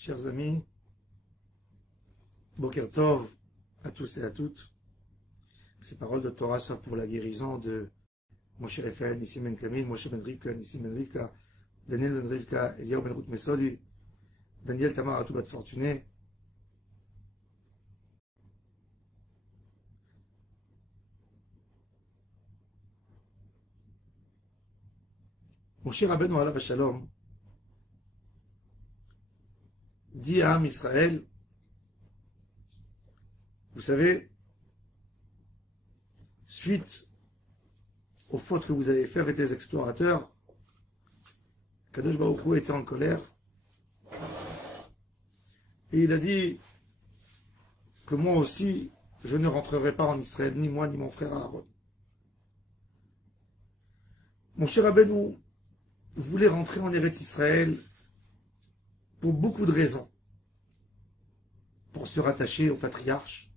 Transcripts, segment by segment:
Chers amis, Boker Tov à tous et à toutes. Que ces paroles de Torah soient pour la guérison de Moshe Raphaël Nissim Ben Kamil, Moshe Ben Rivka, Nissim Ben Rivka, Daniel Ben Rivka, Eliyahu Ben Ruth Mesodi, Daniel Tamar Atoubat Fortuné. Moshe Rabbeinu Alav Shalom dit à Am Israël, vous savez, suite aux fautes que vous avez faites avec les explorateurs, Kadosh Baruch Hu était en colère et il a dit que moi aussi je ne rentrerai pas en Israël, ni moi ni mon frère Aaron. Mon cher Rabbeinu voulait rentrer en Eretz Israël pour beaucoup de raisons. Pour se rattacher au patriarche.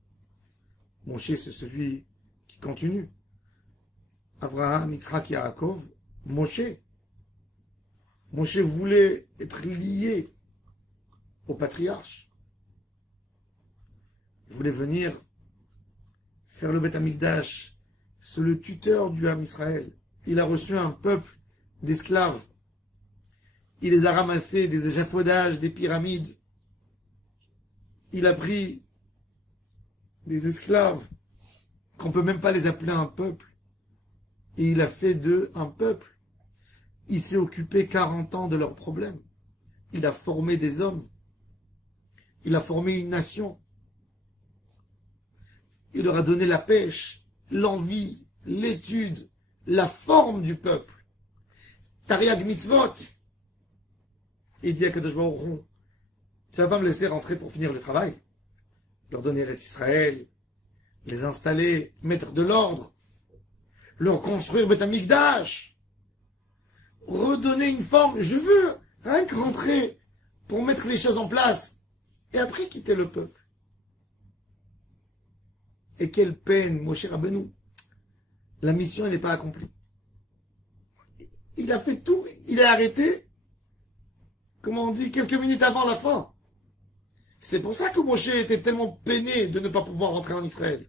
Moshe, c'est celui qui continue. Abraham, Yitzhak, Yaakov, Moshe. Moshe voulait être lié au patriarche. Il voulait venir faire le Beth Amikdash. C'est le tuteur du Ham Israël. Il a reçu un peuple d'esclaves. Il les a ramassés des échafaudages, des pyramides. Il a pris des esclaves qu'on ne peut même pas les appeler un peuple. Et il a fait d'eux un peuple. Il s'est occupé 40 ans de leurs problèmes. Il a formé des hommes. Il a formé une nation. Il leur a donné la pêche, l'envie, l'étude, la forme du peuple. Tariag mitzvot. Il dit à Kadosh Baruch Hu, tu ne vas pas me laisser rentrer pour finir le travail, leur donner Eretz Israël, les installer, mettre de l'ordre, leur construire Beth Amikdash, redonner une forme. Je veux rien que rentrer pour mettre les choses en place et après quitter le peuple. Et quelle peine, mon cher Rabbeinu, la mission n'est pas accomplie. Il a fait tout, il est arrêté, comment on dit, quelques minutes avant la fin. C'est pour ça que Moshe était tellement peiné de ne pas pouvoir rentrer en Israël.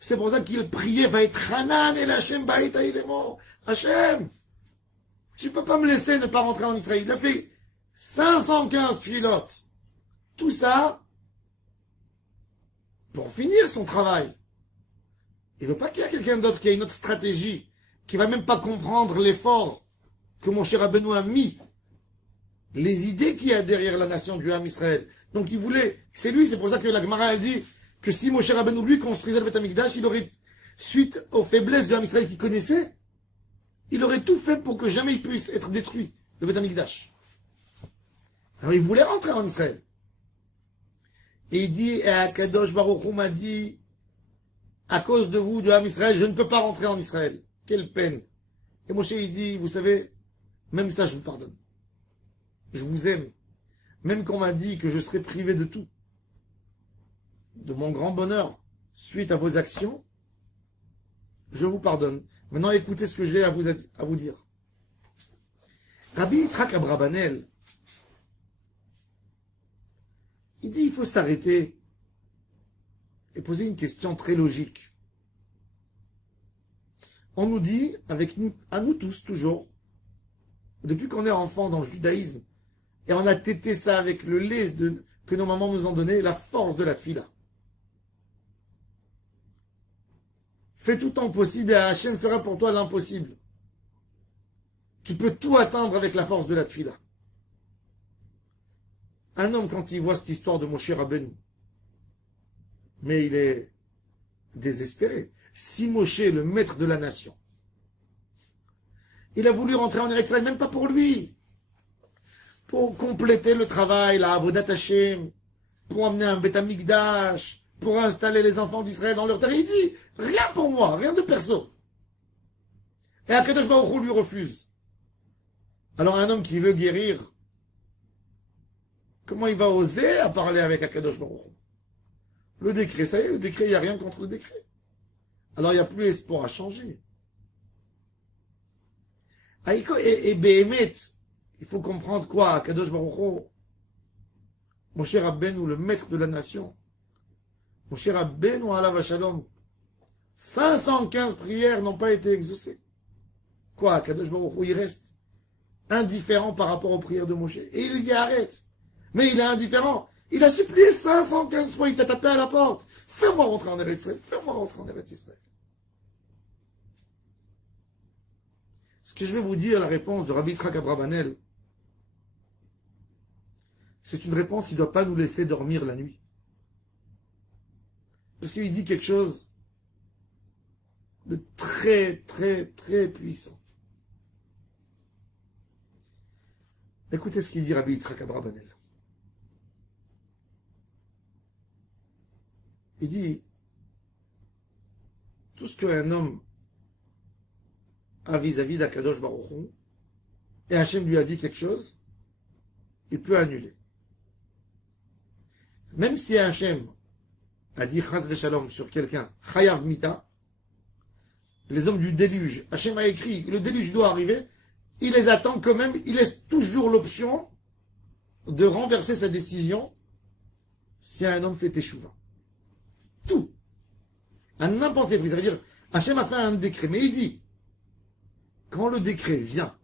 C'est pour ça qu'il priait, va être Hanan et Hachem Baïta Ilemo. Hachem, tu peux pas me laisser ne pas rentrer en Israël. Il a fait 515 filotes. Tout ça pour finir son travail. Il ne veut pas qu'il y ait quelqu'un d'autre qui a une autre stratégie, qui va même pas comprendre l'effort que mon cher Rabbeinu a mis, les idées qu'il y a derrière la nation du Ham Israël. Donc il voulait, c'est lui, c'est pour ça que la Gemara elle dit que si Moshe Rabbeinu lui construisait le Beth Amikdash, il aurait, suite aux faiblesses du Ham Israël qu'il connaissait, il aurait tout fait pour que jamais il puisse être détruit, le Beth Amikdash. Alors il voulait rentrer en Israël. Et il dit, et Akadosh Baruch Hu m'a dit, à cause de vous, du Ham Israël, je ne peux pas rentrer en Israël. Quelle peine. Et Moshe il dit, vous savez, même ça je vous pardonne. Je vous aime. Même qu'on m'a dit que je serais privé de tout, de mon grand bonheur, suite à vos actions, je vous pardonne. Maintenant, écoutez ce que j'ai à vous dire. Rabbi Yitzhak Abrabanel, il dit il faut s'arrêter et poser une question très logique. On nous dit, à nous tous, toujours, depuis qu'on est enfant dans le judaïsme, et on a tété ça avec le lait que nos mamans nous ont donné, la force de la tfila. Fais tout ton possible et Hachem fera pour toi l'impossible. Tu peux tout atteindre avec la force de la tfila. Un homme, quand il voit cette histoire de Moshe Rabbeinu, mais il est désespéré. Si Moshe, le maître de la nation, il a voulu rentrer en Eretz Israël, même pas pour lui, pour compléter le travail, la Avodat Hashem, pour amener un Beth Amikdash, pour installer les enfants d'Israël dans leur terre. Il dit, rien pour moi, rien de perso. Et Akadosh Baruch Hu lui refuse. Alors un homme qui veut guérir, comment il va oser à parler avec Akadosh Baruch Hu? Le décret, ça y est, le décret, il n'y a rien contre le décret. Alors il n'y a plus espoir à changer. Et Béhémet, il faut comprendre quoi, Kadosh Baruch Hu, Moshe Rabbeinu, le maître de la nation, Moshe Rabbeinu alav hashalom, 515 prières n'ont pas été exaucées. Quoi, Kadosh Baruch Hu, il reste indifférent par rapport aux prières de Moshe. Et il lui dit arrête. Mais il est indifférent. Il a supplié 515 fois, il t'a tapé à la porte. Fais-moi rentrer en Eretz Israël. Fais-moi rentrer en Eretz Israël. Ce que je vais vous dire, la réponse de Rabbi Yitzhak Abravanel, c'est une réponse qui ne doit pas nous laisser dormir la nuit. Parce qu'il dit quelque chose de très, très, très puissant. Écoutez ce qu'il dit Rabbi Yitzhak Abravanel. Il dit, tout ce qu'un homme a vis-à-vis d'Akadosh Baruch Hu, et Hachem lui a dit quelque chose, il peut annuler. Même si Hachem a dit Chas v'Shalom sur quelqu'un, Chayav Mita, les hommes du déluge, Hachem a écrit, le déluge doit arriver, il les attend quand même, il laisse toujours l'option de renverser sa décision si un homme fait teshuva. Tout. À n'importe quel prix. Ça veut dire, Hachem a fait un décret, mais il dit, quand le décret vient,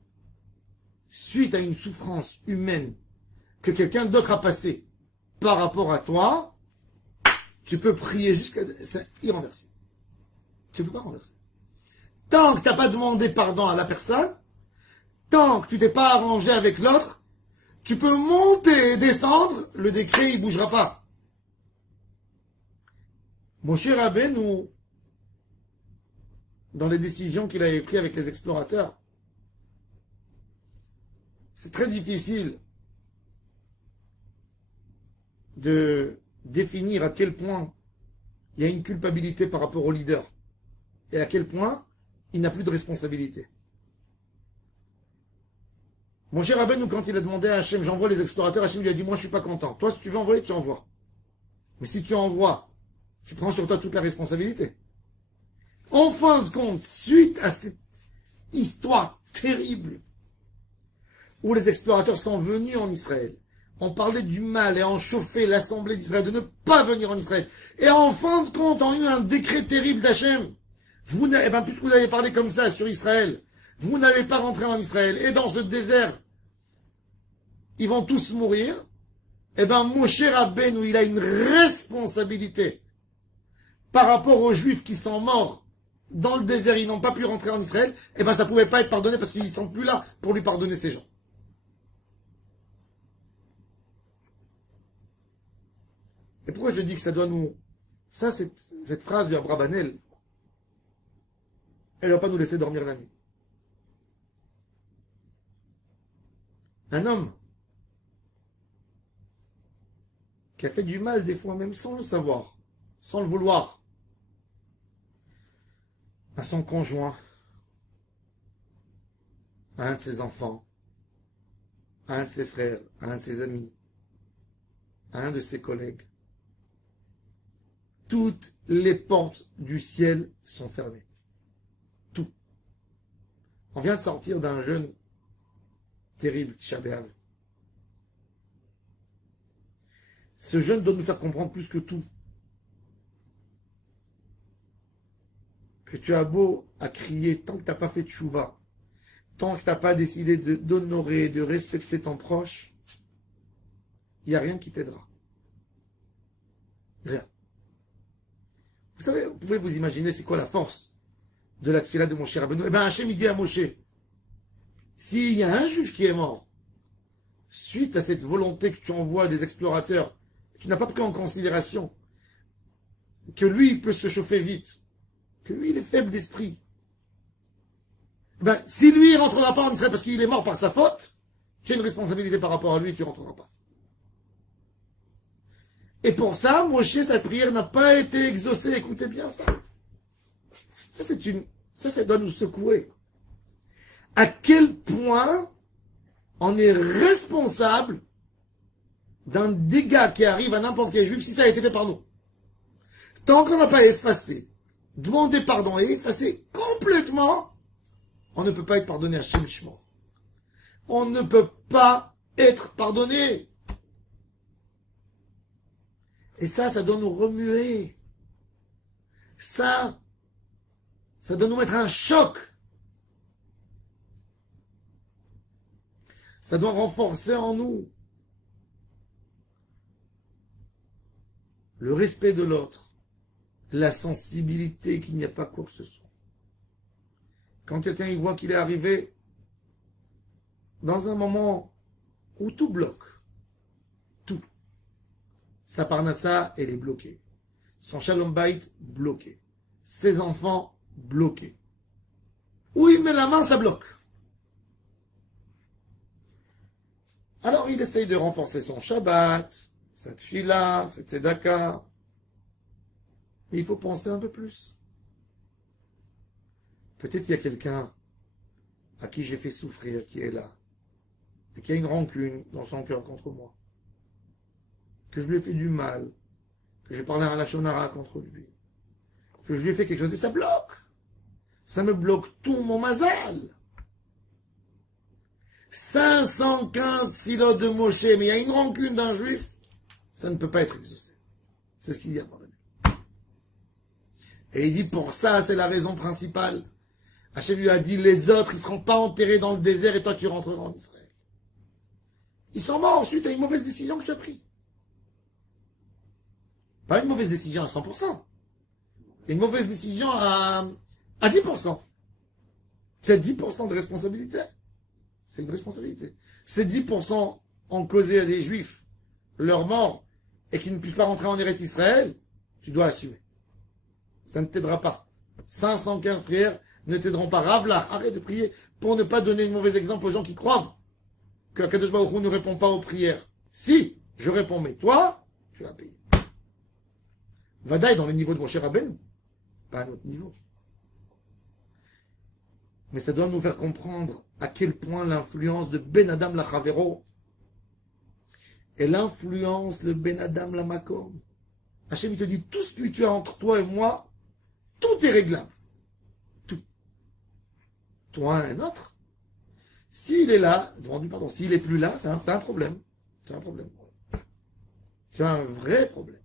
suite à une souffrance humaine que quelqu'un d'autre a passée par rapport à toi, tu peux prier jusqu'à... C'est irrenversible. Tu ne peux pas renverser. Tant que tu n'as pas demandé pardon à la personne, tant que tu t'es pas arrangé avec l'autre, tu peux monter et descendre, le décret il bougera pas. Moshe Rabbeinu, dans les décisions qu'il avait prises avec les explorateurs, c'est très difficile de définir à quel point il y a une culpabilité par rapport au leader et à quel point il n'a plus de responsabilité. Moshe Rabbeinu, quand il a demandé à Hachem, j'envoie les explorateurs, Hachem lui a dit, moi je suis pas content. Toi, si tu veux envoyer, tu envoies. Mais si tu envoies, tu prends sur toi toute la responsabilité. En fin de compte, suite à cette histoire terrible, où les explorateurs sont venus en Israël, ont parlé du mal et ont chauffé l'assemblée d'Israël de ne pas venir en Israël, et en fin de compte, ont eu un décret terrible d'Hachem. Puisque vous avez parlé comme ça sur Israël, vous n'allez pas rentrer en Israël, et dans ce désert, ils vont tous mourir. Moshe Rabbeinu, il a une responsabilité par rapport aux Juifs qui sont morts dans le désert, ils n'ont pas pu rentrer en Israël, ça ne pouvait pas être pardonné parce qu'ils ne sont plus là pour lui pardonner ces gens. Et pourquoi je dis que ça doit nous... Ça, cette phrase du Abravanel, elle ne va pas nous laisser dormir la nuit. Un homme qui a fait du mal des fois même sans le savoir, sans le vouloir, à son conjoint, à un de ses enfants, à un de ses frères, à un de ses amis, à un de ses collègues. Toutes les portes du ciel sont fermées. Tout. On vient de sortir d'un jeûne terrible, Tisha B'Av. Ce jeûne doit nous faire comprendre plus que tout que tu as beau à crier, tant que tu n'as pas fait de tchouva, tant que tu n'as pas décidé d'honorer, de respecter ton proche, il n'y a rien qui t'aidera. Rien. Vous savez, vous pouvez vous imaginer c'est quoi la force de la tefila de Moshe Rabbeinu. Hachem il dit à Moshe, s'il y a un juif qui est mort, suite à cette volonté que tu envoies des explorateurs, tu n'as pas pris en considération que lui il peut se chauffer vite, que lui il est faible d'esprit. Si lui il ne rentrera pas en Israël parce qu'il est mort par sa faute, tu as une responsabilité par rapport à lui et tu ne rentreras pas. Et pour ça, Moshe, sa prière n'a pas été exaucée. Écoutez bien ça. Ça doit nous secouer. À quel point on est responsable d'un dégât qui arrive à n'importe quel juif si ça a été fait par nous. Tant qu'on n'a pas effacé, demandé pardon et effacé complètement, on ne peut pas être pardonné à Shem Shmo. On ne peut pas être pardonné. Et ça doit nous remuer. Ça doit nous mettre un choc. Ça doit renforcer en nous le respect de l'autre, la sensibilité qu'il n'y a pas quoi que ce soit. Quand quelqu'un il voit qu'il est arrivé dans un moment où tout bloque, tout. Sa parnassa, elle est bloquée. Son shalom bayit, bloqué. Ses enfants, bloqués. Où il met la main, ça bloque. Alors il essaye de renforcer son Shabbat, sa tfila, sa tzedaka. Mais il faut penser un peu plus. Peut-être il y a quelqu'un à qui j'ai fait souffrir, qui est là, et qui a une rancune dans son cœur contre moi, que je lui ai fait du mal, que j'ai parlé à un lachonara contre lui, que je lui ai fait quelque chose, et ça bloque. Ça me bloque tout mon mazal. 515 philotes de Moshe, mais il y a une rancune d'un juif, ça ne peut pas être exaucé. C'est ce qu'il dit à Barbanel. Et il dit, pour ça, c'est la raison principale. Hachem lui a dit, les autres, ils ne seront pas enterrés dans le désert et toi, tu rentreras en Israël. Ils sont morts suite à une mauvaise décision que tu as prise. Pas une mauvaise décision à 100%. Une mauvaise décision à 10%. Tu as 10% de responsabilité. C'est une responsabilité. Ces 10% ont causé à des juifs leur mort et qu'ils ne puissent pas rentrer en Eretz Israël, tu dois assumer. Ça ne t'aidera pas. 515 prières ne t'aideront pas. Ravla, arrête de prier pour ne pas donner un mauvais exemple aux gens qui croient que Akadosh Baruch Hu ne répond pas aux prières. Si, je réponds, mais toi, tu vas payer. Vadaï dans le niveau de Moshe Rabbeinu, pas à notre niveau. Mais ça doit nous faire comprendre à quel point l'influence de Ben Adam la Chavero et l'influence de Ben Adam la Makom. Hachem, il te dit, tout ce que tu as entre toi et moi, tout est réglable. Tout. Toi, un autre. S'il est là, pardon, s'il est plus là, t'as un problème. Tu as un problème. Tu as un vrai problème.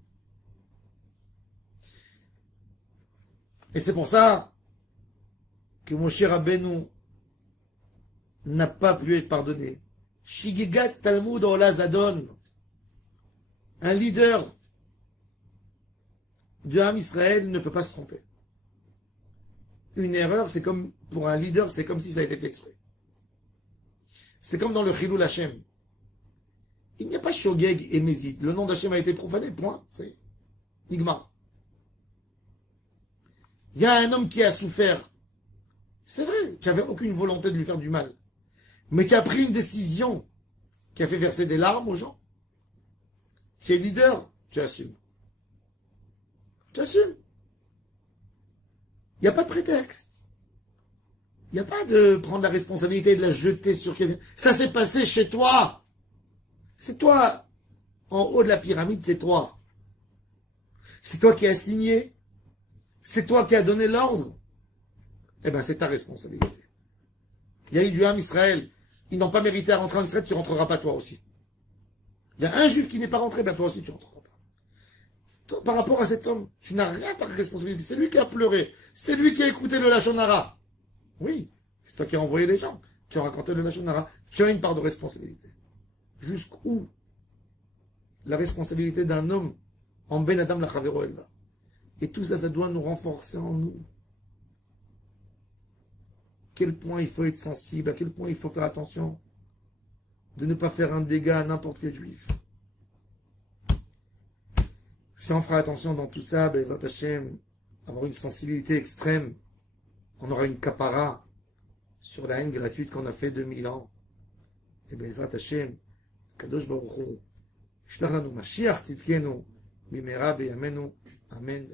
Et c'est pour ça que Moshe Rabbeinu n'a pas pu être pardonné. Shigegat Talmud Ola Zadon, un leader du Ham Israël ne peut pas se tromper. Une erreur, c'est comme, pour un leader, c'est comme si ça a été fait exprès. C'est comme dans le Chilul Hashem. Il n'y a pas Shogeg et Mézid. Le nom d'Hashem a été profané, point. C'est Nigmar. Il y a un homme qui a souffert. C'est vrai, qui n'avait aucune volonté de lui faire du mal. Mais qui a pris une décision qui a fait verser des larmes aux gens. Tu es leader, tu assumes. Tu assumes. Il n'y a pas de prétexte. Il n'y a pas de prendre la responsabilité et de la jeter sur quelqu'un. Ça s'est passé chez toi. C'est toi. En haut de la pyramide, c'est toi. C'est toi qui as signé. C'est toi qui as donné l'ordre. Eh bien, c'est ta responsabilité. Il y a eu du Ham Israël. Ils n'ont pas mérité à rentrer en Israël, tu ne rentreras pas toi aussi. Il y a un juif qui n'est pas rentré, ben toi aussi tu ne rentreras pas. Toi, par rapport à cet homme, tu n'as rien par responsabilité. C'est lui qui a pleuré. C'est lui qui a écouté le Lachonara. Oui, c'est toi qui as envoyé les gens, qui ont raconté le Lachonara. Tu as une part de responsabilité. Jusqu'où la responsabilité d'un homme en Ben Adam la Chavero elle va. Et tout ça, ça doit nous renforcer en nous. Quel point il faut être sensible, à quel point il faut faire attention de ne pas faire un dégât à n'importe quel juif. Si on fera attention dans tout ça, Bezrat Hashem, avoir une sensibilité extrême, on aura une kapara sur la haine gratuite qu'on a fait 2000 ans. Et Bezrat Hashem, Kadosh Baruch Hu, Shlach lanu Mashiach tzidkenu, bimera beyamenu, Amen.